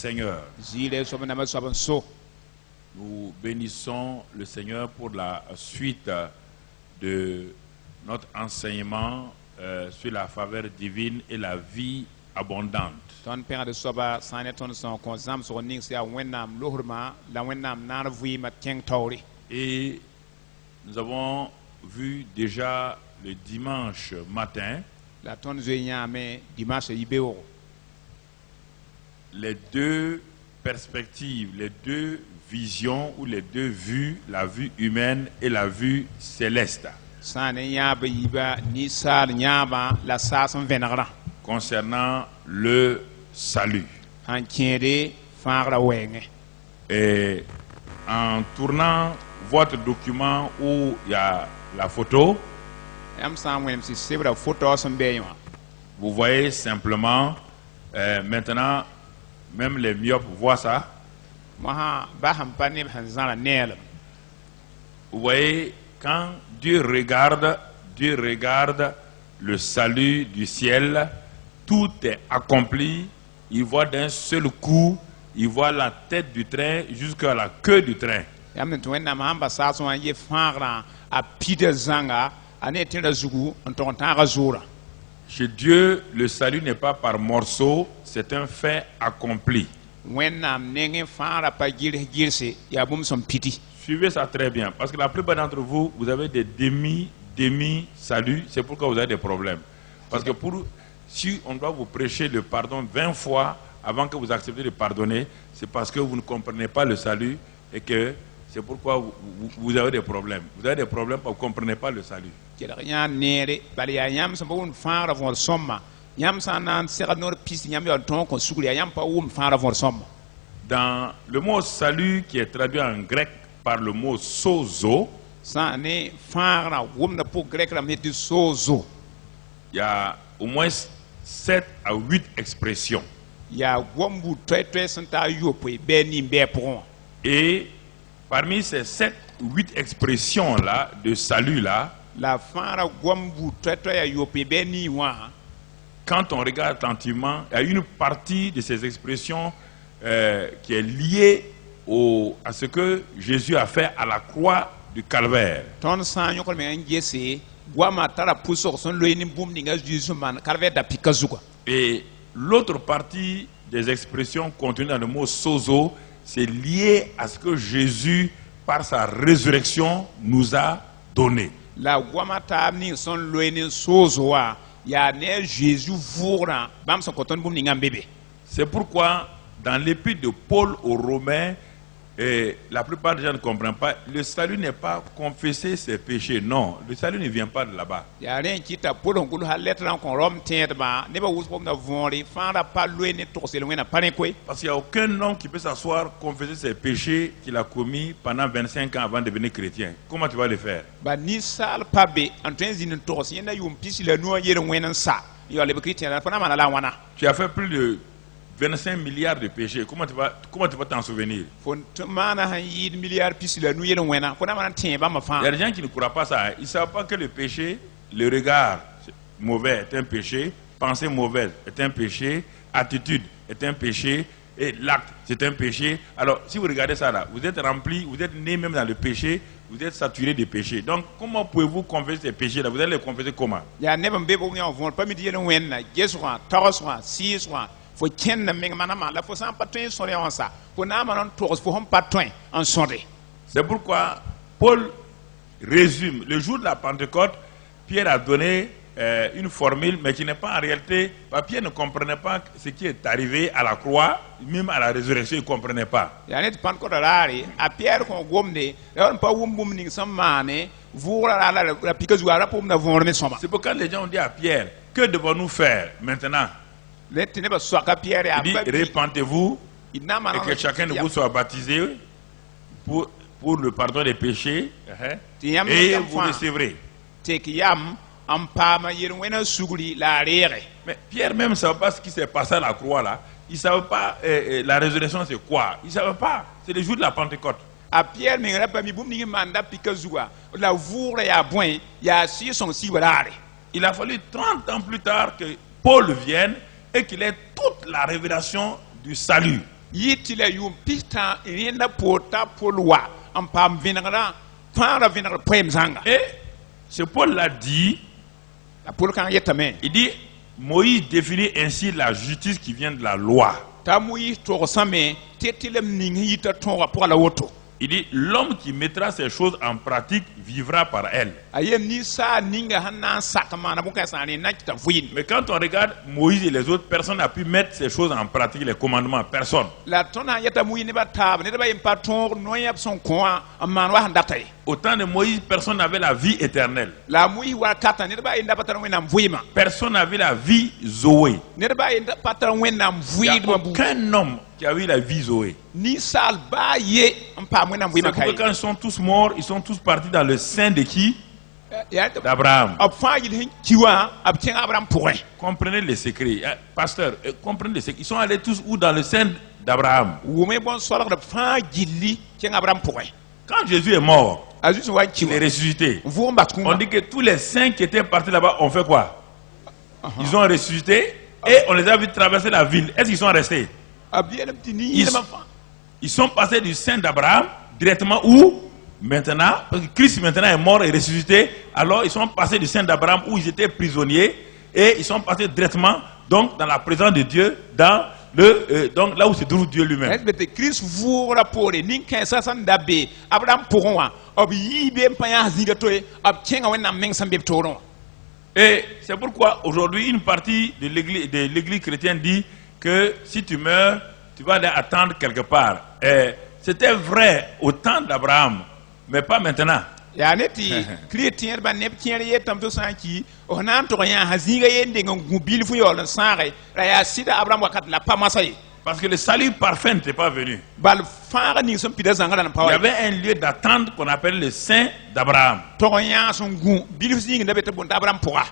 Seigneur. Nous bénissons le Seigneur pour la suite de notre enseignement sur la faveur divine et la vie abondante. Et nous avons vu déjà le dimanche matin les deux perspectives, les deux visions ou les deux vues, la vue humaine et la vue céleste, concernant le salut. Et en tournant votre document où il y a la photo, vous voyez simplement, maintenant, même les myopes voient ça. Vous voyez, quand Dieu regarde le salut du ciel, tout est accompli. Il voit d'un seul coup, il voit la tête du train jusqu'à la queue du train. Chez Dieu, le salut n'est pas par morceaux, c'est un fait accompli. Suivez ça très bien, parce que la plupart d'entre vous, vous avez des demi-saluts, c'est pourquoi vous avez des problèmes. Parce que si on doit vous prêcher le pardon 20 fois avant que vous acceptiez de pardonner, c'est parce que vous ne comprenez pas le salut et que c'est pourquoi vous avez des problèmes. Vous avez des problèmes parce que vous ne comprenez pas le salut. Dans le mot salut qui est traduit en grec par le mot sozo, il y a au moins 7 à 8 expressions. Et parmi ces 7 ou 8 expressions-là, de salut-là, quand on regarde attentivement, il y a une partie de ces expressions qui est liée à ce que Jésus a fait à la croix du Calvaire. Et l'autre partie des expressions contenues dans le mot sozo, c'est lié à ce que Jésus, par sa résurrection, nous a donné. C'est pourquoi, dans l'épître de Paul aux Romains, la plupart des gens ne comprennent pas, le salut n'est pas confesser ses péchés. Non, le salut ne vient pas de là-bas. Parce qu'il n'y a aucun homme qui peut s'asseoir, confesser ses péchés qu'il a commis pendant 25 ans avant de devenir chrétien. Comment tu vas le faire? Tu as fait plus de 25 milliards de péchés. Comment tu vas t'en souvenir? Il y a des gens qui ne croient pas ça. Ils ne savent pas que le péché, le regard mauvais est un péché, pensée mauvaise est un péché, attitude est un péché, et l'acte c'est un péché. Alors, si vous regardez ça là, vous êtes rempli, vous êtes né même dans le péché, vous êtes saturé de péché. Donc, comment pouvez-vous confesser ces péchés là? Vous allez les confesser comment? C'est pourquoi Paul résume. Le jour de la Pentecôte, Pierre a donné une formule, mais qui n'est pas en réalité. Pierre ne comprenait pas ce qui est arrivé à la croix, même à la résurrection, il ne comprenait pas. C'est pourquoi les gens ont dit à Pierre, que devons-nous faire maintenant? Il dit, répentez-vous et que chacun de vous soit baptisé pour le pardon des péchés et vous recevrez. Mais Pierre même ne savait pas ce qui s'est passé à la croix là. Il ne savait pas la résurrection c'est quoi. Il ne savait pas. C'est le jour de la Pentecôte. Il a fallu 30 ans plus tard que Paul vienne et qu'il ait toute la révélation du salut. yitila yum pista renda pota polwa en pam vinara para vinara poem zanga Et ce Paul l'a dit, la pol kan yetame il dit, Moïse définit ainsi la justice qui vient de la loi. ta muyi to same tetilem ning yita to pour la woto Il dit, l'homme qui mettra ces choses en pratique vivra par elles. ayem ni sa ninga hanan sakama na buka sa ni nakita fuyin Mais quand on regarde Moïse et les autres, personne n'a pu mettre ces choses en pratique, les commandements, personne. la tona yeta muyi ne batab ne ba yem patron no yap son ko amman wa handatay Au temps de Moïse, personne n'avait la vie éternelle. la muyi wa kata ne ba yenda patron wenam vuyima Personne n'avait la vie Zoé. ne ba yenda patron wenam Il n'y a vuyima aucun homme qui a eu la vie Zoé. ni sal ba ye en pam wenam C'est vuyima pourquoi kay quand ils sont tous morts, ils sont tous partis dans le sein de qui? ya D'Abraham. ab fa yil hin kiwa ab tien Abraham pourrait Comprenez les secrets. Pasteur, comprenez les secrets. Ils sont allés tous où? Dans le sein d'Abraham. wume bon solar da fa gilli tien Abraham pourrait Quand Jésus est mort, azus wa il est kiwa ressuscité. vous bat On dit que tous les saints qui étaient partis là-bas ont fait quoi? Ils ont ressuscité et on les a vus traverser la ville. Est-ce qu'ils sont restés? abielam tini Ils- yema fa Ils sont passés du sein d'Abraham directement où? Maintenant, parce que Christ maintenant est mort et ressuscité, alors ils sont passés du sein d'Abraham où ils étaient prisonniers et ils sont passés directement donc dans la présence de Dieu, dans donc là où se trouve Dieu lui-même. Est-ce Christ vous rapporte nin kan sa san dabe Abraham pourron wa ob yibe mpaya zinga toy ab tienga wenam meng sambe toron Et c'est pourquoi aujourd'hui une partie de l'église chrétienne dit que si tu meurs, tu vas aller attendre quelque part. Et c'était vrai au temps d'Abraham, mais pas maintenant. ya neti chrétien ba ne tien ye tam to sanki o nan to ya hazinga ye ndenga ngubil fu yol sare ra ya sida Abraham wakat la pa masay Parce que le salut parfait n'était pas venu. bal fara ni som pida zanga na Il y pawa avait un lieu d'attente qu'on appelle le sein d'Abraham. to ya son gu bil fu zinga ndabe to bon Abraham pourra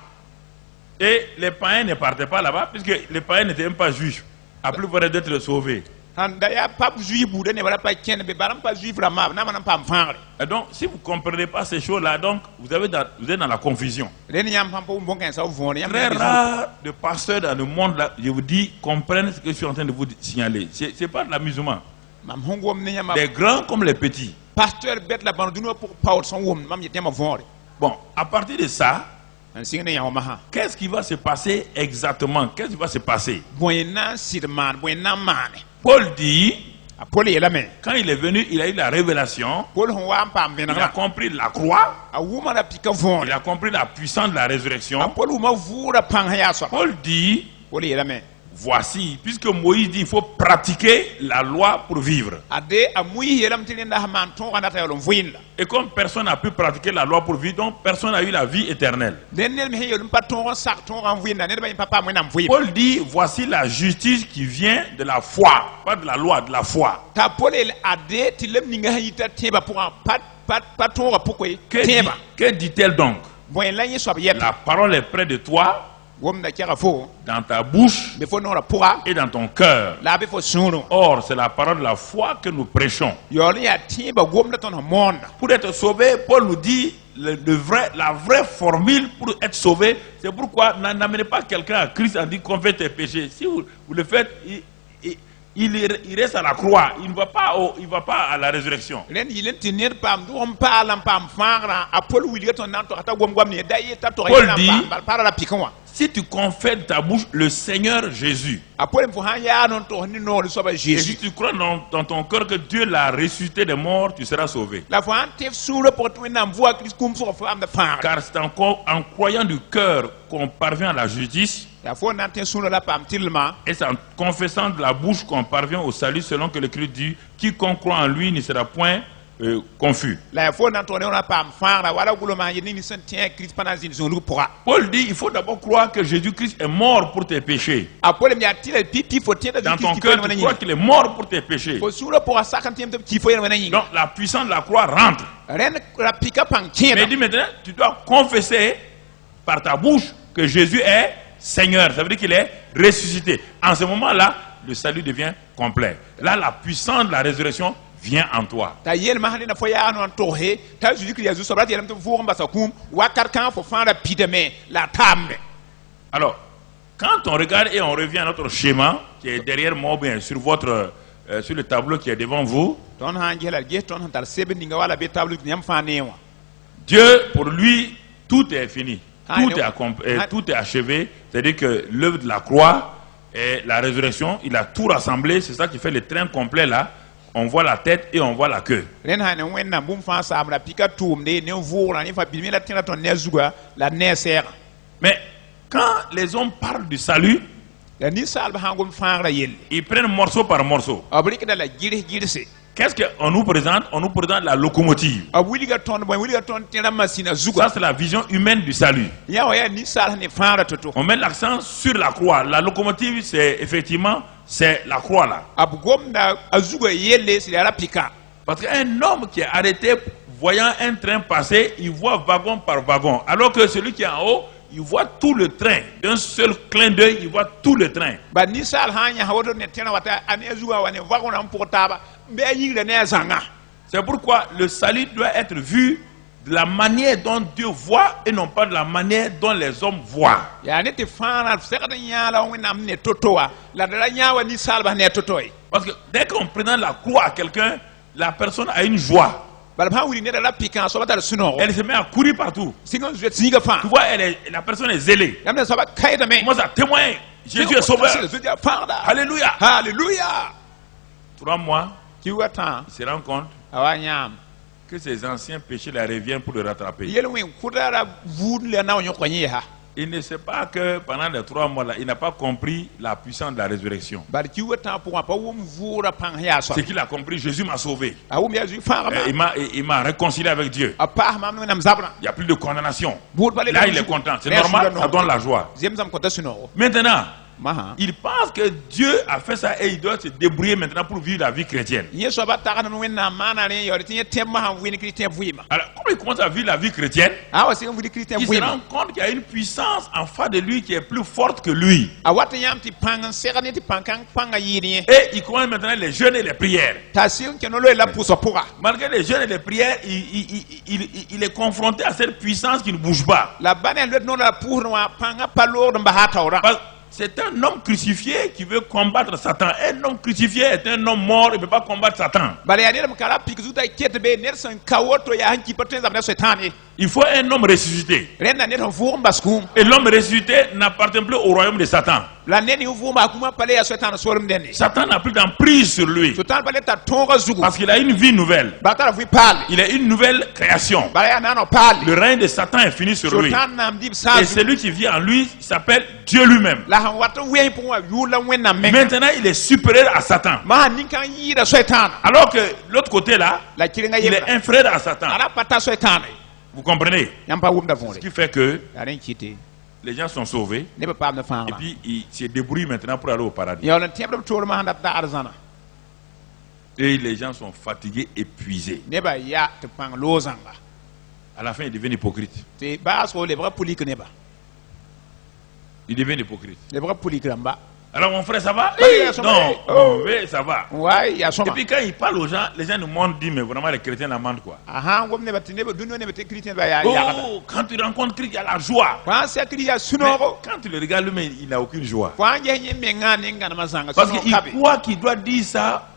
Et les païens ne partaient pas là-bas, puisque les païens n'étaient même pas juifs. À plus forte d'être sauvés. handa ya pap juif bu de ne wala pa ken be baram pa juif la ma na man pa mfangre Et donc, si vous ne comprenez pas ces choses-là, donc vous êtes dans la confusion. len yam pam po bon kan sa vont yam Très rare de pasteurs dans le monde, là, je vous dis, comprennent ce que je suis en train de vous signaler. Ce n'est pas de l'amusement. mam hongom ne yam Les grands comme les petits. pasteur bet la banduno pour power son wom mam yetema vont Bon, à partir de ça, an singne ya ma ha qu'est-ce qui va se passer exactement? Qu'est-ce qui va se passer? boyna sidman boyna mane Paul dit, apol yela me quand il est venu, il a eu la révélation, pol hon wa pam il a venara compris la croix, a wuma la pika vont il a compris la puissance de la résurrection. apol wuma vura pang ya so Paul dit, pol yela me voici, puisque Moïse dit, il faut pratiquer la loi pour vivre. ade amui yelam tilinda haman ton kana ta yolom vuinda Et comme personne n'a pu pratiquer la loi pour vivre, donc personne n'a eu la vie éternelle. den nel me yolum pa ton sak ton en vuinda ne ba papa mo nam vuinda Paul dit, voici la justice qui vient de la foi, pas de la loi, de la foi. ta pol el ade tilem ninga hita teba pour pat ton pour quoi teba Que dit-elle donc? boy la yeso ab yet La parole est près de toi, wom da kera fo dans ta bouche be fo no la pourra et dans ton cœur. la be fo suno Or, c'est la parole de la foi que nous prêchons. yoli ya tiba wom da ton monde Pour être sauvé, Paul nous dit, la vraie formule pour être sauvé, c'est pourquoi n'amenez pas quelqu'un à Christ en disant qu'on fait tes péchés. Si vous le faites, il reste à la croix, il ne va pas à la résurrection. len yilen tinir pam du on palam pam fangra apol wili ton nan to ata gom gom ni da yeta to Paul yana dit- pam para la pikanwa Si tu confesses de ta bouche le Seigneur Jésus, apol mfo han ya non to ni no le soba et si Jésus tu crois dans ton cœur que Dieu l'a ressuscité des morts, tu seras sauvé. la fo han tef sura pour to nam voix Christ kum so fo am da fangra Car c'est encore en croyant du cœur qu'on parvient à la justice, ya fo nan te sura la pam tilma et c'est en confessant de la bouche qu'on parvient au salut, selon que l'Écriture dit, quiconque croit en lui ne sera point confus. la fo nan to ne on pam fangra wala gulo ma yini ni sen tien Christ panazin zo lu pourra Paul dit, il faut d'abord croire que Jésus-Christ est mort pour tes péchés. apol mi atile pipi fo tien da Dans ton Christ cœur, ki tu fo crois qu'il est mort pour tes péchés. fo sura pour sakantième qui fo yana ni Donc la puissance de la croix rentre. ren la pika pang Mais tien il dit maintenant, tu dois confesser par ta bouche que Jésus est Seigneur. Ça veut dire qu'il est ressuscité. En ce moment-là, le salut devient complet. Là, la puissance de la résurrection vient en toi. ta yel ma halina fo ya non to he ta ju ki yazu sobrat yelam to vo mbasa kum wa karkan fo fanda pideme la tambe Alors, quand on regarde et on revient à notre schéma qui est derrière moi, bien sur votre sur le tableau qui est devant vous, Dieu, pour lui, tout est fini. Tout est achevé. C'est-à-dire que l'œuvre de la croix et la résurrection, il a tout rassemblé. C'est ça qui fait le train complet là. On voit la tête et on voit la queue. Mais quand les hommes parlent du salut, ils prennent morceau par morceau. Qu'est-ce qu'on nous présente? On nous présente la locomotive. Ça, c'est la vision humaine du salut. On met l'accent sur la croix. La locomotive, c'est effectivement, c'est la croix là. Parce qu'un homme qui est arrêté, voyant un train passer, il voit wagon par wagon. Alors que celui qui est en haut, il voit tout le train. D'un seul clin d'œil, il voit tout le train. C'est pourquoi le salut doit être vu de la manière dont Dieu voit et non pas de la manière dont les hommes voient. Parce que dès qu'on présente la croix à quelqu'un, la personne a une joie. Elle se met à courir partout. Tu vois, la personne est zélée. Moi, ça témoigne. Jésus est sauveur. Alléluia. Alléluia. 3 mois, il se rend compte que ses anciens péchés la reviennent pour le rattraper. Il ne sait pas que pendant les 3 mois là, il n'a pas compris la puissance de la résurrection. C'est qu'il a compris, Jésus m'a sauvé. Il m'a réconcilié avec Dieu. Il n'y a plus de condamnation. Là, il est content. C'est normal, ça donne la joie. Maintenant, il pense que Dieu a fait ça et il doit se débrouiller maintenant pour vivre la vie chrétienne. Alors, comment il commence à vivre la vie chrétienne, il se rend compte qu'il y a une puissance en face de lui qui est plus forte que lui. Et il commence maintenant les jeûnes et les prières. Malgré les jeûnes et les prières, il est confronté à cette puissance qui ne bouge pas. C'est un homme crucifié qui veut combattre Satan. Un homme crucifié est un homme mort, il ne peut pas combattre Satan. Il faut un homme ressuscité. Et l'homme ressuscité n'appartient plus au royaume de Satan. Satan n'a plus d'emprise sur lui. Parce qu'il a une vie nouvelle. Il a une nouvelle création. Le règne de Satan est fini sur lui. Et celui qui vit en lui s'appelle Dieu lui-même. Maintenant, il est supérieur à Satan. Alors que l'autre côté là, il est inférieur à Satan. Vous comprenez? Ce qui fait que les gens sont sauvés et puis ils se débrouillent maintenant pour aller au paradis. Et les gens sont fatigués, épuisés. À la fin, ils deviennent hypocrites. Ils deviennent hypocrites. Alors mon frère, ça va? Non, oui, ça va. Et puis quand il parle aux gens, les gens nous mentent, disent mais vraiment les chrétiens la mentent quoi. Oh, quand tu rencontres Christ, il y a la joie. Mais quand tu le regardes lui-même, il n'a aucune joie. Parce qu'il croit qu'il doit dire ça,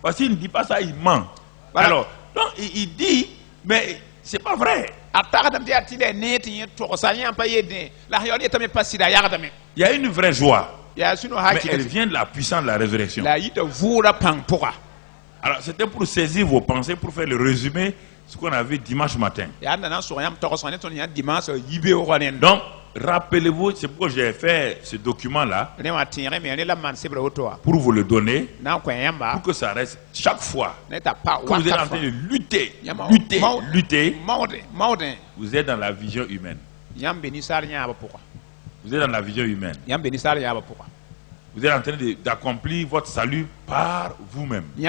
parce qu'il ne dit pas ça, il ment. Alors, donc il dit, mais c'est pas vrai. Il y a une vraie joie, mais elle vient de la puissance de la résurrection. Alors c'était pour saisir vos pensées, pour faire le résumé, ce qu'on a vu dimanche matin. Donc, rappelez-vous, c'est pourquoi j'ai fait ce document-là, pour vous le donner, pour que ça reste chaque fois que vous êtes en train de lutter, vous êtes dans la vision humaine. Vous êtes dans la vision humaine. Vous êtes en train d'accomplir votre salut par vous-même. Mais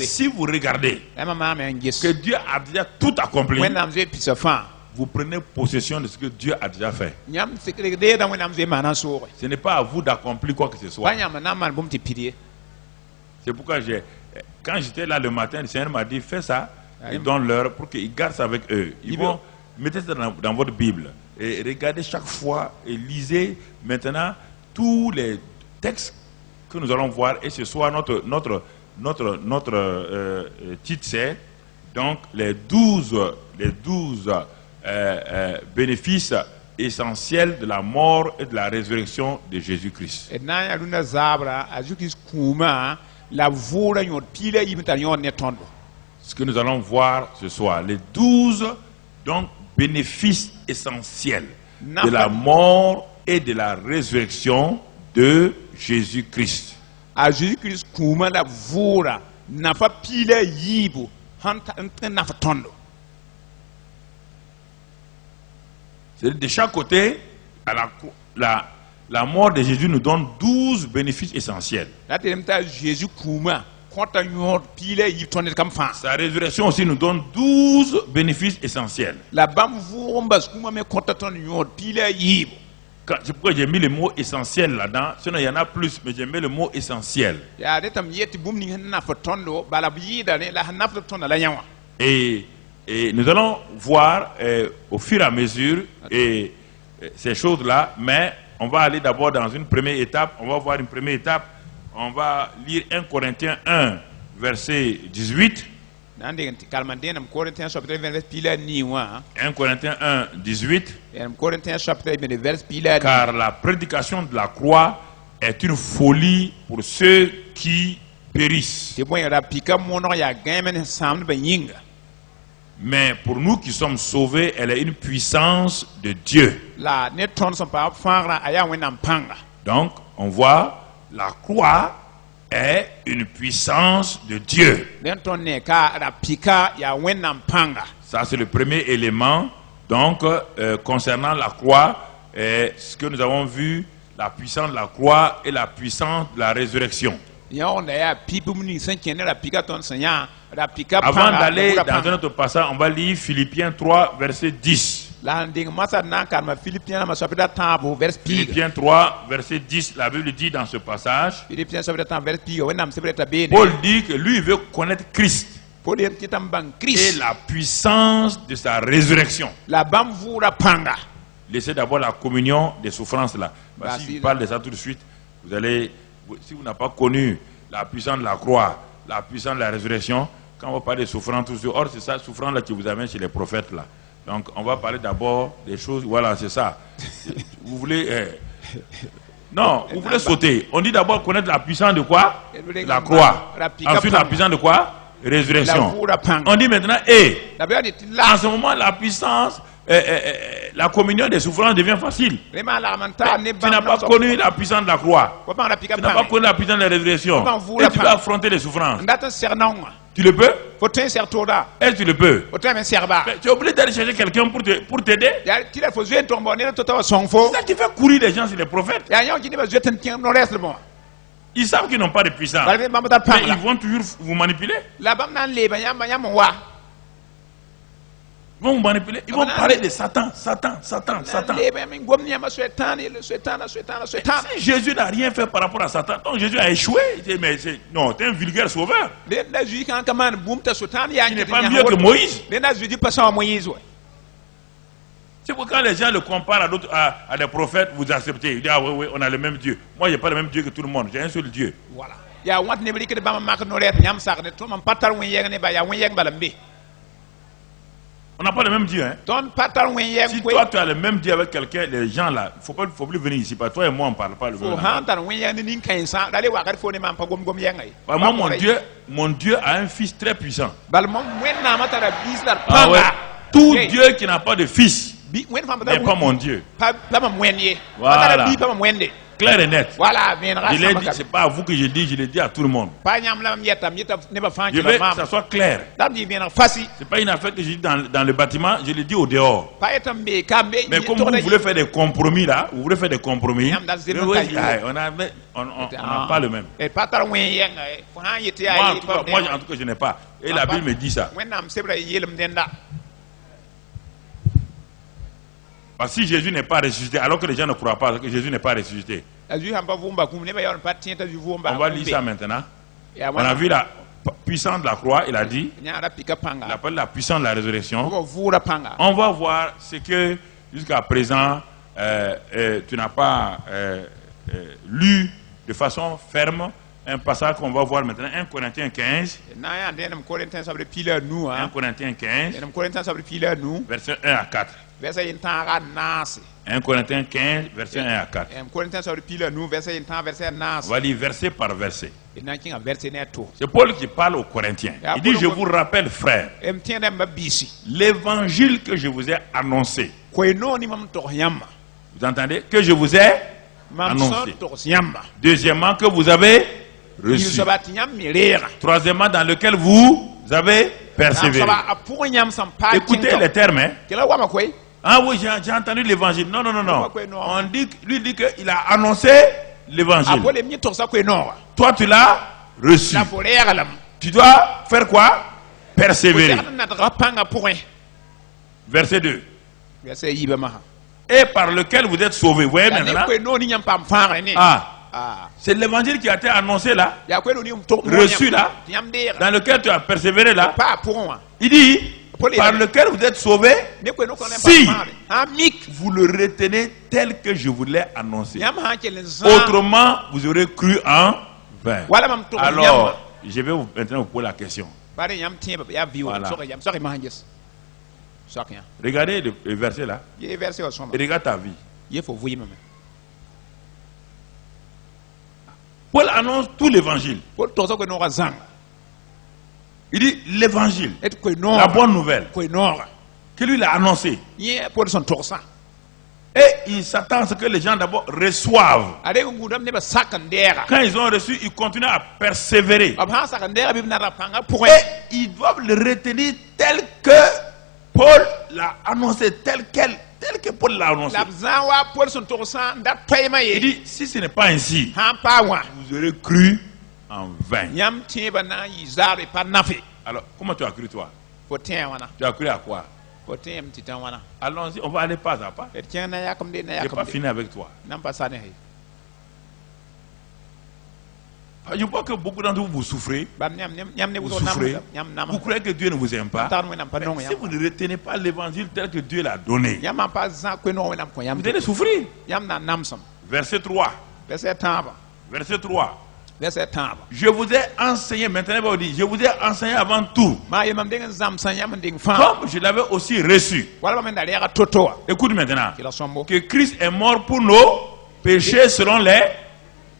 si vous regardez que Dieu a déjà tout accompli, vous prenez possession de ce que Dieu a déjà fait. Ce n'est pas à vous d'accomplir quoi que ce soit. C'est pourquoi quand j'étais là le matin, le Seigneur m'a dit fais ça et donne-leur pour qu'ils gardent ça avec eux. Ils vont mettre ça dans votre Bible et regardez chaque fois et lisez maintenant tous les textes que nous allons voir, et ce soir notre titre c'est donc les 12 bénéfices essentiels de la mort et de la résurrection de Jésus-Christ. Ce que nous allons voir ce soir, les 12 donc bénéfices essentiels de la mort et de la résurrection de Jésus-Christ. De chaque côté, la mort de Jésus nous donne 12 bénéfices essentiels. Sa résurrection aussi nous donne 12 bénéfices essentiels. C'est pourquoi j'ai mis le mot essentiel là-dedans. Sinon, il y en a plus, mais j'ai mis le mot essentiel. Et nous allons voir au fur et à mesure ces choses-là, mais on va aller d'abord dans une première étape. On va voir une première étape. On va lire 1 Corinthiens 1, verset 18. 1 Corinthiens 1, 18. Car la prédication de la croix est une folie pour ceux qui périssent. Mais pour nous qui sommes sauvés, elle est une puissance de Dieu. Donc, on voit, la croix est une puissance de Dieu. Ça, c'est le premier élément. Donc, concernant la croix, ce que nous avons vu, la puissance de la croix et la puissance de la résurrection. Avant d'aller dans un autre passage, on va lire Philippiens 3, verset 10. Philippiens 3, verset 10, la Bible dit dans ce passage, Paul dit que lui veut connaître Christ et la puissance de sa résurrection. Laissez d'abord la communion des souffrances là. Si je parle de ça tout de suite, vous allez, si vous n'avez pas connu la puissance de la croix, la puissance de la résurrection, quand on va parler de souffrance, or c'est ça, souffrance là qui vous amène chez les prophètes là. Donc on va parler d'abord des choses, voilà c'est ça. Vous voulez, non, vous voulez sauter. On dit d'abord connaître la puissance de quoi? La croix. Ensuite la puissance de quoi? Résurrection. On dit maintenant, en ce moment la puissance, la communion des souffrances devient facile. Tu n'as pas connu la puissance de la croix. Tu n'as pas connu la puissance de la résurrection. Et tu vas affronter les souffrances. Tu le peux? Est-ce que tu le peux? Tu es obligé d'aller chercher quelqu'un pour t'aider. C'est ça qui fait courir les gens sur les prophètes. Ils savent qu'ils n'ont pas de puissance. Mais ils vont toujours vous manipuler. Ils vont vous manipuler. Ils vont parler de Satan. Si Jésus n'a rien fait par rapport à Satan, donc Jésus a échoué. Non, tu es un vulgaire sauveur. Tu n'es pas mieux que Moïse. C'est pourquoi quand les gens le comparent à des prophètes, vous acceptez. Ils disent, ah oui, on a le même Dieu. Moi, je n'ai pas le même Dieu que tout le monde. J'ai un seul Dieu. Voilà. On n'a pas le même Dieu. Hein? Si toi tu as le même Dieu avec quelqu'un, les gens là, il ne faut plus venir ici. Pas toi et moi, on ne parle pas le même. Moi, mon Dieu a un fils très puissant. Ah ouais. Tout Dieu qui n'a pas de fils n'est pas mon Dieu. Voilà. Clair et net. Je l'ai dit, c'est pas à vous que je dis, je l'ai dit à tout le monde. Je veux que ça soit clair. C'est pas une affaire que je dis dans le bâtiment, je l'ai dit au dehors. Mais comme vous voulez faire des compromis là, on n'a pas le même. Moi, en tout cas, je n'ai pas. Et la Bible me dit ça. Parce que si Jésus n'est pas ressuscité, alors que les gens ne croient pas que Jésus n'est pas ressuscité. On va lire ça maintenant. On a vu la puissance de la croix, il a dit. Il appelle la puissance de la résurrection. On va voir ce que jusqu'à présent tu n'as pas lu de façon ferme un passage qu'on va voir maintenant, 1 Corinthiens 15. na ya denam Corinthiens sobre pila nu 1 Corinthiens 15, denam Corinthiens sobre pila nu verset 1 à 4. verset yintaga nasi 1 Corinthiens 15, verset 1 à 4. Corinthiens sobre pila nu verset yintaga verset On nasi va lire verset par verset. ina kinga verset ne to C'est Paul qui parle aux Corinthiens. Il dit, je vous rappelle, frères, em tiende mabisi l'évangile que je vous ai annoncé. ko no ni mam to yamba Vous entendez? Que je vous ai mam so annoncé. to yamba Deuxièmement, que vous avez il reçu. sabat yam mirera Troisièmement, dans lequel vous avez persévéré. saba apu nyam sam pa Écoutez les termes. Hein? kila wama koy Ah oui, j'ai entendu l'évangile. Non, non, non, non. Pourquoi non? On dit, lui dit qu'il a annoncé l'évangile. apole mi to sa ko no Toi, tu l'as reçu. la forera lam Tu dois faire quoi? Persévérer. na rapanga point Verset 2. verset yiba ma Et par lequel vous êtes sauvés. Vous voyez ya maintenant? ko no ni nyam pam fara ni Ah, ah c'est l'évangile qui a été annoncé là, ya ko no ni to reçu là, yam dera dans lequel tu as persévéré là. pas pour moi Il dit, Paul, par lequel vous êtes sauvés, ne ko no ko na si pam fara mik vous le retenez tel que je vous l'ai annoncé. yam ha kelen za Autrement, vous aurez cru en vain. wala mam to Alors, je vais maintenant vous poser la question. bare yam tieba ya viwo Voilà. so yam so ma hanjes so kan Regardez le verset là. ye verset o soma Et regarde ta vie. ye fo vuyi mama Paul annonce tout l'évangile. ko to so ko no ga zang Il dit l'évangile, et ko no la bonne nouvelle, ko no que lui l'a annoncé. ye pour son to sa Et il s'attend à ce que les gens d'abord reçoivent. ade ngudam ne ba sakan dera Quand ils ont reçu, ils continuent à persévérer. ab ha sakan dera bi na rapanga pour Et ils doivent le retenir tel que Paul l'a annoncé, tel que Paul l'a annoncé. la zawa pour son to sa da toyma Il ye dit, si ce n'est pas ainsi, ha pa wa vous aurez cru en vain. yam tieba na yi zabe pa nafi Alors, comment tu as cru toi? fo tien wana Tu as cru à quoi? fo tien titan wana Allons-y, on va aller pas à pas. et tien na yakam de na Je n'ai yakam pas fini avec toi. nam pa sa ne he Je vois que beaucoup d'entre vous, vous souffrez. bam nyam ne Vous bu nam souffrez. nyam nam Vous croyez que Dieu ne vous aime pas. tar mo nam pa no Mais si yam vous ne retenez pas l'évangile tel que Dieu l'a donné, yam pa za ko no nam ko yam vous allez souffrir. yam na nam sam Verset 3. verset tamba Verset 3. verset tamba Je vous ai enseigné, maintenant il va vous dire, je vous ai enseigné avant tout, ma yam ding zam san yam ding fa comme je l'avais aussi reçu. wala men da ya toto Écoute maintenant, kila sombo que Christ est mort pour nos péchés selon les...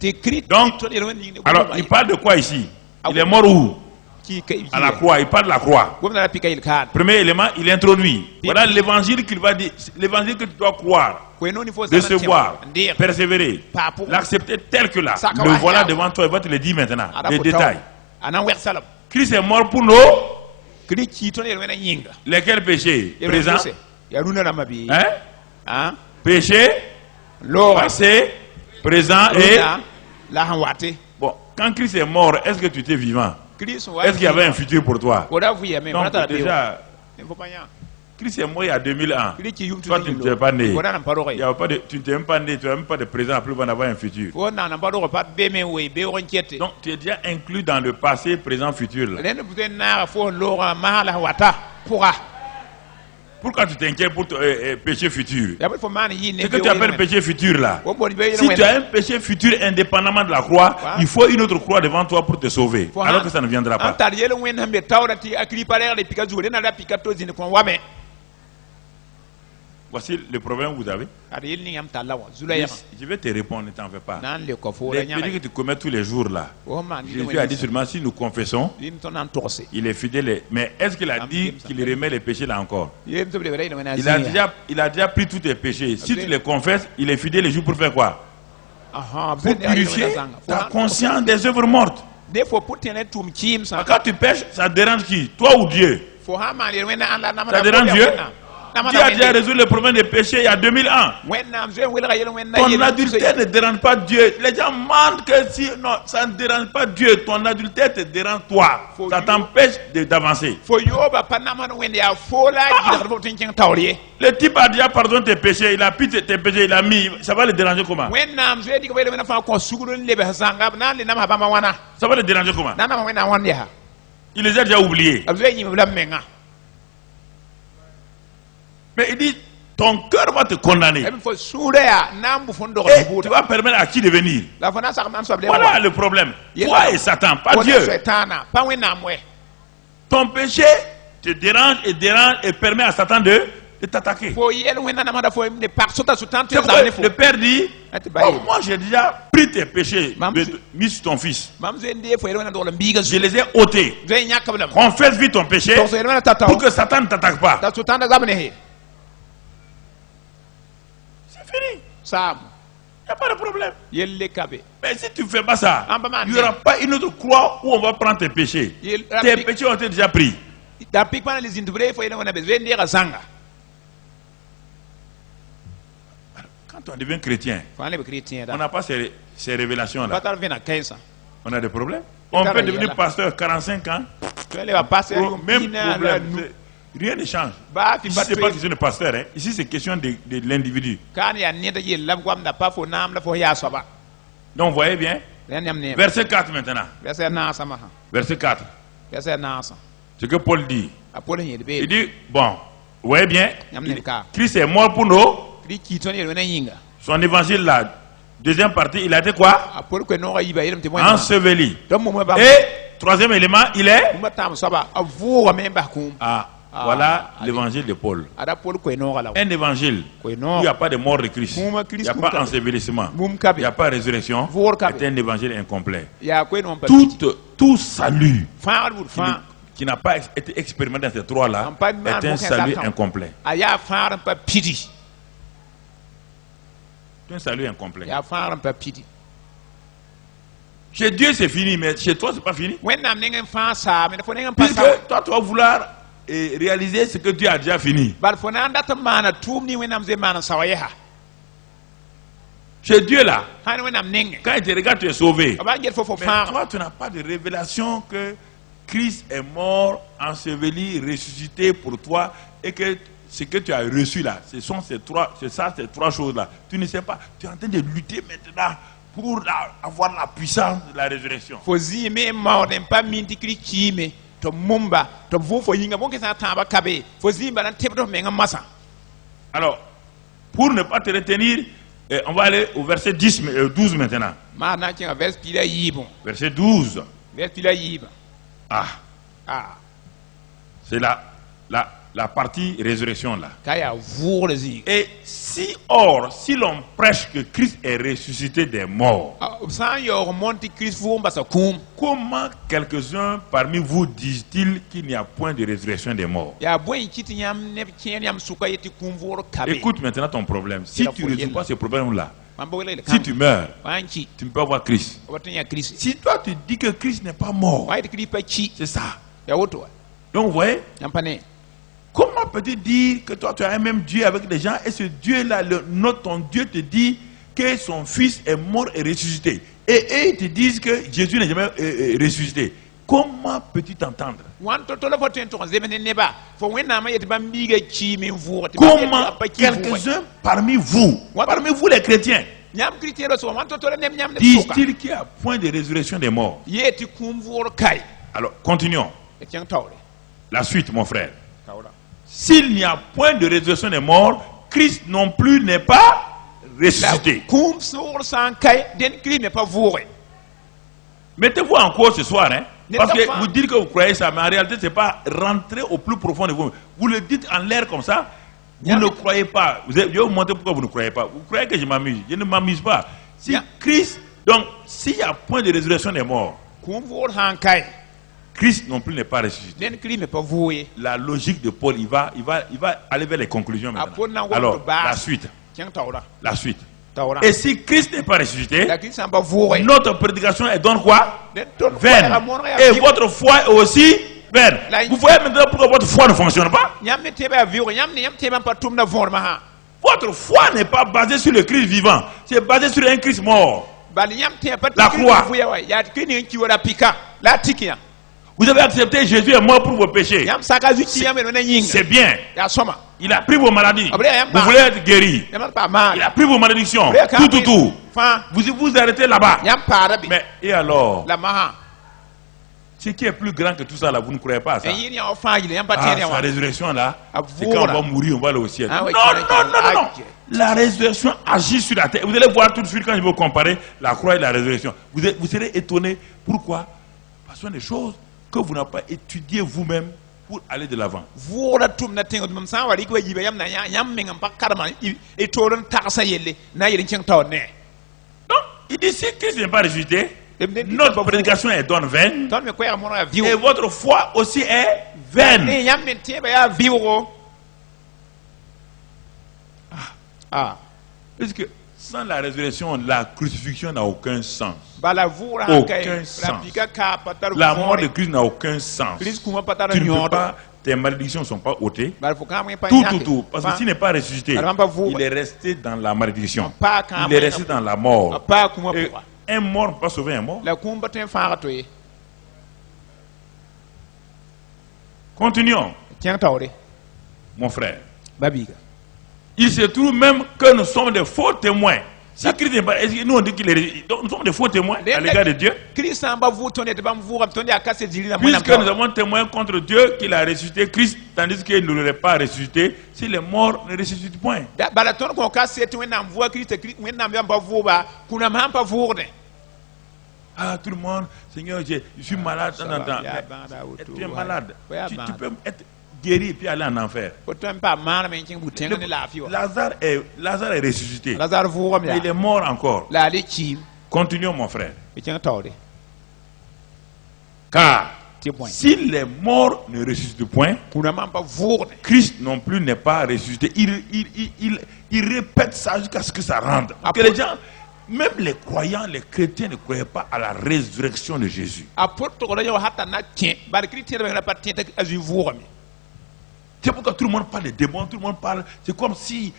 te crit Donc, to de ni alors il parle de quoi ici? Il est mort où? ki kai À la croix, il parle de la croix. gomna la pika il kan Premier élément, il introduit. Voilà l'évangile qu'il va dire, l'évangile que tu dois croire, ko no ni fo recevoir, ndir persévérer, pa pour l'accepter tel que là. Ça, Le comment voilà faire? devant toi, il va te le dire maintenant, Ada les ko détails. ana wer salam Christ est mort pour nos... crit ki to ne wena yinga Lesquels péchés? Ya Présent, ruse. ya runa na mabi hein? hein Péché, lo passé, présent et... runa la han wate Bon, quand Christ est mort, est-ce que tu étais vivant? crit so Est-ce qu'il y avait un futur pour toi? ko da fu ya me Donc mata déjà, il faut pas ya Christ est mort il y a 2000 ans. crit ki yum Toi, tu n'étais pas né. ko da nan paro Il y a pas de, tu n'étais même pas né, tu n'as même pas de présent, plus on avoir un futur. ko na nan paro pat be me we be on kete Donc tu es déjà inclus dans le passé, présent, futur. Là. len bu den na fo lo ma la wata pourra Pourquoi tu t'inquiètes pour ton péché futur? ya fo man yi ne Ce que tu appelles péché futur là. ko bon be Si tu as un péché futur indépendamment de la croix, Ouais. il faut une autre croix devant toi pour te sauver. Faut Alors un- que ça ne viendra pas. antar yele wen hambe tawrati akri pare le pika jure na la pika to zine ko wame Voici le problème que vous avez. ada yel ni am talawa zula ya Je vais te répondre, ne t'en fais pas. nan le ko fo Les la nya péchés que tu commets tous les jours là. o man Jésus a dit seulement si nous confessons, lim to nan torse il est fidèle. Mais est-ce qu'il a dit qu'il remet les péchés là encore? yem to be re no na Il a déjà pris tous tes péchés. Si tu les confesses, il est fidèle et joue pour faire quoi? aha Pour purifier ta conscience des œuvres mortes. des fois pour tenir tout kim ça Quand tu pêches, ça dérange qui? Toi ou Dieu? faut ha man le wena an la na Ça dérange Dieu? Dieu a déjà résolu le problème des péchés il y a 2000 ans. wena am je wela yele wena Ton adultère ne dérange pas Dieu. Les gens mentent que si... Non, ça ne dérange pas Dieu. Ton adultère te dérange toi. Faut Ça you- t'empêche d'avancer. fo yoba panama no wenda ya fo la gida fo tin kin tawriye Le type a déjà pardonné tes péchés. Il a pris tes péchés. Il a mis... Ça va le déranger comment? wena am je diga wele wena fa ko suguro lebe hasanga nan le nama ba ma wana Ça va le déranger comment? nan ma wena wan ya Il les a déjà oubliés. am je yimi bla menga Mais il dit, ton cœur va te condamner. Em fo suure ya nambu fon do Et tu vas permettre à qui de venir? la fona sak man so ble Voilà le problème. Toi et Satan, pas Dieu. Satan pas we namwe. Ton péché te dérange et permet à Satan de t'attaquer. Fo yel we na mada fo de par sota su tante C'est pourquoi le Père dit, oh, moi j'ai déjà pris tes péchés, mis sur ton fils. Mam zende fo yel na do mbiga Je les ai ôtés. zay nyakablam. Confesse vite ton péché pour que Satan ne t'attaque pas. Da su tante zamne he. C'est fini. Sam. Il n'y a pas de problème. Yelle kabe. Mais si tu ne fais pas ça, Ah, bah, il n'y aura pas une autre croix où on va prendre tes péchés. Tes péchés ont été déjà pris. Da pik pana les intubre fo yel na be zende ga sanga. Quand on devient chrétien, Fa le chrétien on da. n'a pas ces révélations-là. Patar vena kaisa. On a des problèmes. On peut devenir pasteur 45 ans. Tu va passer Même problème. Rien ne change. Ba fi Ici, ce n'est pas question de pasteur. Hein. Ici, c'est question de l'individu. kan ya ne da yel lab gwam da pa fo nam la fo ya soba. Donc, vous voyez bien. Verset 4 maintenant. Verset na sama ha. Verset 4. Verset na sa. Ce que Paul dit. Apollo yel be. Il dit, bon, vous voyez bien, Yamne ka. Christ est mort pour nous. Di ki ton yel na yinga. Son évangile, là, deuxième partie, il a été quoi? Apollo ko no ga yiba yel mte mo. Enseveli. Dom mo ba. Et troisième élément, il est. Mo tam soba. Avu wa memba kum. Voilà l'évangile de Paul. Ada Paul ko no ga la. Un évangile où il n'y a pas de mort de Christ. Il n'y a pas ensevelissement. Il n'y a pas résurrection. C'est un évangile incomplet. Tout salut qui n'a pas été expérimenté dans ces trois-là est un salut incomplet. C'est un salut incomplet. Chez Dieu c'est fini, mais chez toi c'est pas fini. Puisque toi tu vas vouloir réaliser ce que Dieu a déjà fini. Chez Dieu là, quand il te regarde, tu es sauvé. Mais toi, tu n'as pas de révélation que Christ est mort, enseveli, ressuscité pour toi et que ce que tu as reçu là, ce sont ces trois choses là. Tu ne sais pas, tu es en train de lutter maintenant pour avoir la puissance de la résurrection. Alors, pour ne pas te retenir, on va aller au verset 12 maintenant. Verset 12. C'est la partie résurrection là. Et si l'on prêche que Christ est ressuscité des morts, comment quelques-uns parmi vous disent-ils qu'il n'y a point de résurrection des morts? Écoute maintenant ton problème. Si tu ne résous pas ce problème-là, si tu meurs, tu ne peux pas voir Christ. Si toi tu dis que Christ n'est pas mort, c'est ça. Donc vous voyez, comment peux-tu dire que toi tu as un même Dieu avec des gens et ce Dieu-là, ton Dieu te dit que son fils est mort et ressuscité et eux ils te disent que Jésus n'est jamais ressuscité? Comment peux-tu t'entendre? Comment quelques-uns parmi vous les chrétiens, disent-ils qu'il n'y a point de résurrection des morts? Alors, continuons. La suite, mon frère. S'il n'y a point de résurrection des morts, Christ non plus n'est pas ressuscité. Mettez-vous en cause ce soir, hein? Parce que vous dites que vous croyez ça, mais en réalité, ce n'est pas rentrer au plus profond de vous. Vous le dites en l'air comme ça, vous ne croyez pas. Je vais vous montrer pourquoi vous ne croyez pas. Vous croyez que je m'amuse. Je ne m'amuse pas. Si Christ, donc, s'il n'y a point de résurrection des morts, Christ non plus n'est pas ressuscité. La logique de Paul, il va aller vers les conclusions maintenant. Alors, la suite. La suite. Et si Christ n'est pas ressuscité, notre prédication est donc quoi? Vaine. Et votre foi est aussi vaine. Vous voyez maintenant pourquoi votre foi ne fonctionne pas? Votre foi n'est pas basée sur le Christ vivant. C'est basé sur un Christ mort. La croix. Vous avez accepté Jésus est mort pour vos péchés. C'est bien. Il a pris vos maladies. Vous voulez être guéri. Il a pris vos malédictions. Tout. Vous arrêtez là-bas. Mais et alors? Ce qui est plus grand que tout ça, là, vous ne croyez pas à ça. en yini ya fa yile yan Ah, patere sa wa résurrection, là, Ah, c'est quand on va voilà. mourir, on va aller au ciel. Ah, Non, ouais, non, tiens, non, non, non. tiens. La résurrection agit sur la terre. Vous allez voir tout de suite quand je vais vous comparer la croix et la résurrection. Vous serez étonné. Pourquoi? Parce que ce sont des choses que vous n'avez pas étudiées vous-même pour aller de l'avant. vura tum na tengo dum sa wari ko yibe yam na yam mengam pa karma e toron taksa yelle na yelin ceng taw ne Donc, il dit si Christ n'est pas ressuscité, Notre notre prédication est donne vaine ton me ko ya mona viu et votre foi aussi est vaine. ne yam men te ba ya viu ko ah Puisque sans la résurrection, la crucifixion n'a aucun sens. bala vura Aucun kay sens. rapika ka patar La mort de Christ n'a aucun sens. Christ kuma patar Tu ne peux nyodo pas, tes malédictions ne sont pas ôtées. bal fu kam pa Tout. Parce que s'il n'est pas ressuscité, il est resté dans la malédiction. Il est resté dans la mort. pa kuma Et un mort ne peut pas sauver un mort. la kumba ten fa to e Continuons, ceng tawre mon frère. babiga Il se trouve même que nous sommes des faux témoins. Si Christ n'est pas, nous on dit qu'il est, donc nous sommes des faux témoins à l'égard de Dieu. Christ amba vu ton et ba mvura ton ya kase jili na Puisque nous avons témoin contre Dieu qu'il a ressuscité Christ, tandis qu'il ne l'aurait pas ressuscité, si les morts ne ressuscitent point. bala ton ko kase te wenam vu Christ wenam yamba vu ba kuna mampa vurde Ah, tout le monde, Seigneur, je suis malade. ça Non, va, non, bien, mais ben, là, autour, tu es ouais. malade. Ouais, Tu ben. peux être guéri et puis aller en enfer. autant pas mal mais ceng buten ne la fi Lazare est ressuscité. lazar vu am Mais il ya est mort encore. la le chi Continuons, mon frère. e ceng tawre Car ti point si les morts ne ressuscitent point, kuna mampa vurde Christ non plus n'est pas ressuscité. Il répète ça jusqu'à ce que ça rentre. Parce que Après- les gens, même les croyants, les chrétiens ne croyaient pas à la résurrection de Jésus. apôtre ko yo hatta na tien bar Christ ba na pas tien te azu vu C'est pourquoi tout le monde parle des démons, tout le monde parle. C'est comme si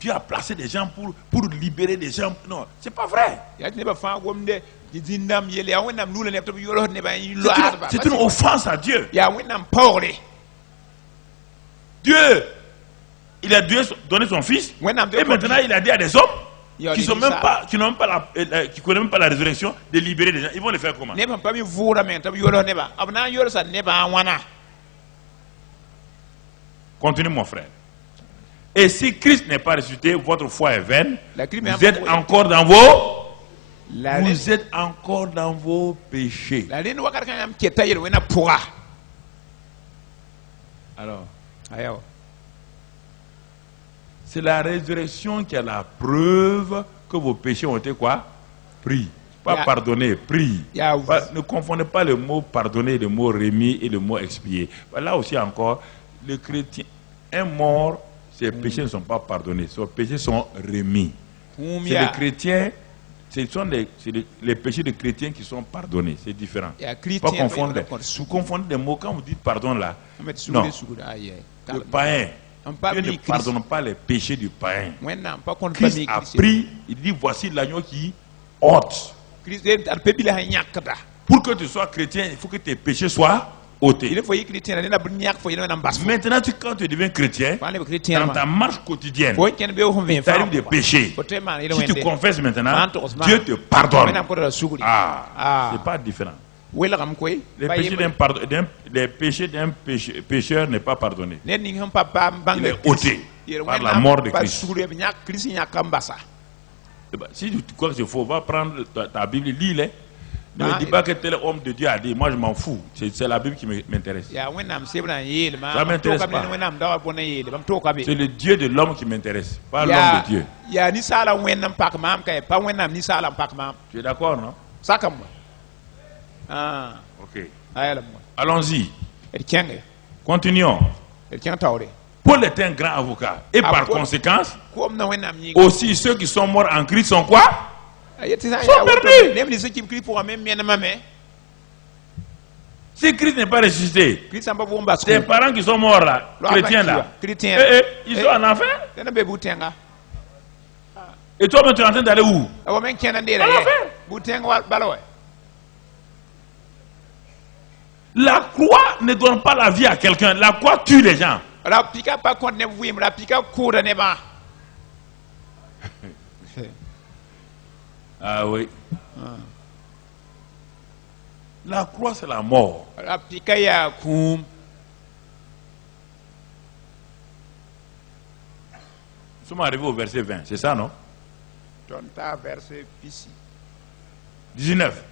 Dieu a placé des gens pour libérer des gens. Non, c'est pas vrai. ya ne ba fa gomde dindam yele ya wenam lula ne to yoro ne ba lo C'est une offense à Dieu. ya wenam pawre Dieu, il a donné son fils. wenam Et maintenant, il a dit à des hommes Il a qui dit sont même ça. pas, qui n'ont pas qui connaissent même pas la résurrection, de libérer des gens. Ils vont le faire comment? ne ba mi vura men to yoro ne ba abna yoro sa ne ba wana Continue, mon frère. Et si Christ n'est pas ressuscité, votre foi est vaine. La Christ Vous n'est êtes pas- encore dans vos, la vous êtes encore dans vos péchés. la len wakar kan am keta yel wena pura Alors, ayo c'est la résurrection qui est la preuve que vos péchés ont été quoi? Pris. Pas Ya- pardonnés, pris. Ya- Ne confondez pas le mot pardonner, le mot remis et le mot expier. Là aussi encore, le chrétien, un mort, ses péchés ne sont pas pardonnés, ses péchés sont remis. C'est les umya chrétiens, les péchés des chrétiens qui sont pardonnés, c'est différent. ya Pas Christian confondre. Vous confondez des mots quand vous dites pardon là. Non, le païen, Dieu ne pardonne pas les péchés du païen. wenam pa kon Christ fami a Christ pris, il dit voici l'agneau qui ôte. Christ ar pebila ha nyakata Pour que tu sois chrétien, il faut que tes péchés soient ôtés. il faut y Christian ne na br nyak fo yena bas Maintenant, quand tu deviens chrétien, fa le Christian dans ma ta marche quotidienne, fo ken be ho vin tu arrives des péchés. faut te man ile Si tu wende confesses maintenant, Mantos, man. Dieu te pardonne. wenam ko da suguri Ah, Ah. c'est pas différent. wela kam koy Les péchés d'un pécheur n'est pas pardonné. ne ning ham papa bang Il est ôté par la mort de Christ. suguri be nyak Christ nyakam basa Eh ben, si tu crois que c'est faux, va prendre ta Bible, lis-les. Ne me Ah, dis pas que tel homme de Dieu a dit. Moi, je m'en fous. C'est la Bible qui m'intéresse. ya wenam sebna yele ma Ça m'intéresse to kam pas. wenam da bona yele bam to kabe C'est le Dieu de l'homme qui m'intéresse, pas l'homme ya de Dieu. ya ni sala wenam pak mam kay pa wenam ni sala pak mam Tu es d'accord, non? sakam ah Ok. ayala mo Allons-y. el kenge Continuons. el kenge tawre Paul est un grand avocat. Et Ah, par Paul- conséquence, ko am na wenam ni aussi ceux qui sont morts en Christ sont quoi? ayeti sa Sont ya perdus. nem ni se kim kri pour même men mame Si Christ n'est pas ressuscité, Christ amba bo mbas tes parents qui sont morts là, chrétiens là, chrétien ils sont en enfer. dana be butenga Et toi, tu es en train d'aller où? awo men kena ndera Alors, ye fait. butenga wal balawe La croix ne donne pas la vie à quelqu'un. La croix tue les gens. ra pika pa kon ne wim ra pika kura ne ba Ah oui. La croix, c'est la mort. La pika ya kum. Nous sommes arrivés au verset 20, c'est ça, non? Tonta verset pisi. 19.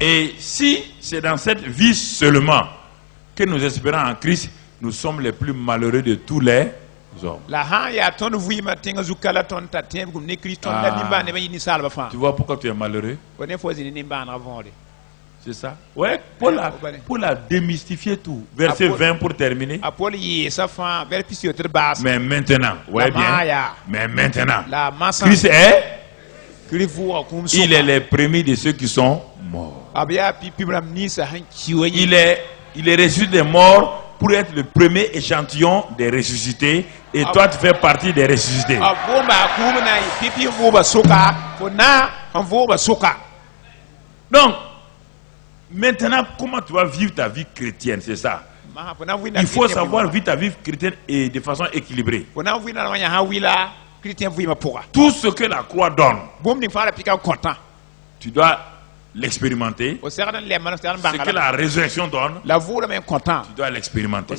Et si c'est dans cette vie seulement que nous espérons en Christ, nous sommes les plus malheureux de tous les hommes. La han ya ton vui ma tenga zukala tonta tem kum ne Christon la nimba ne ni salba fa. Tu vois pourquoi tu es malheureux? On est faux ni nimba na vendre. C'est ça? Ouais, pour la démystifier tout. Verset 20 pour terminer. Apol yi sa fa vers pisi ter bas. Mais maintenant, ouais bien. Mais maintenant, La massa. Christ est, il est les premiers de ceux qui sont morts. Il est ressuscité des morts pour être le premier échantillon des ressuscités. Et toi, tu fais partie des ressuscités. Donc, maintenant, comment tu vas vivre ta vie chrétienne, c'est ça? Il faut savoir vivre ta vie chrétienne et de façon équilibrée. Tout ce que la croix donne, tu dois l'expérimenter. Ce que la résurrection donne, tu dois l'expérimenter.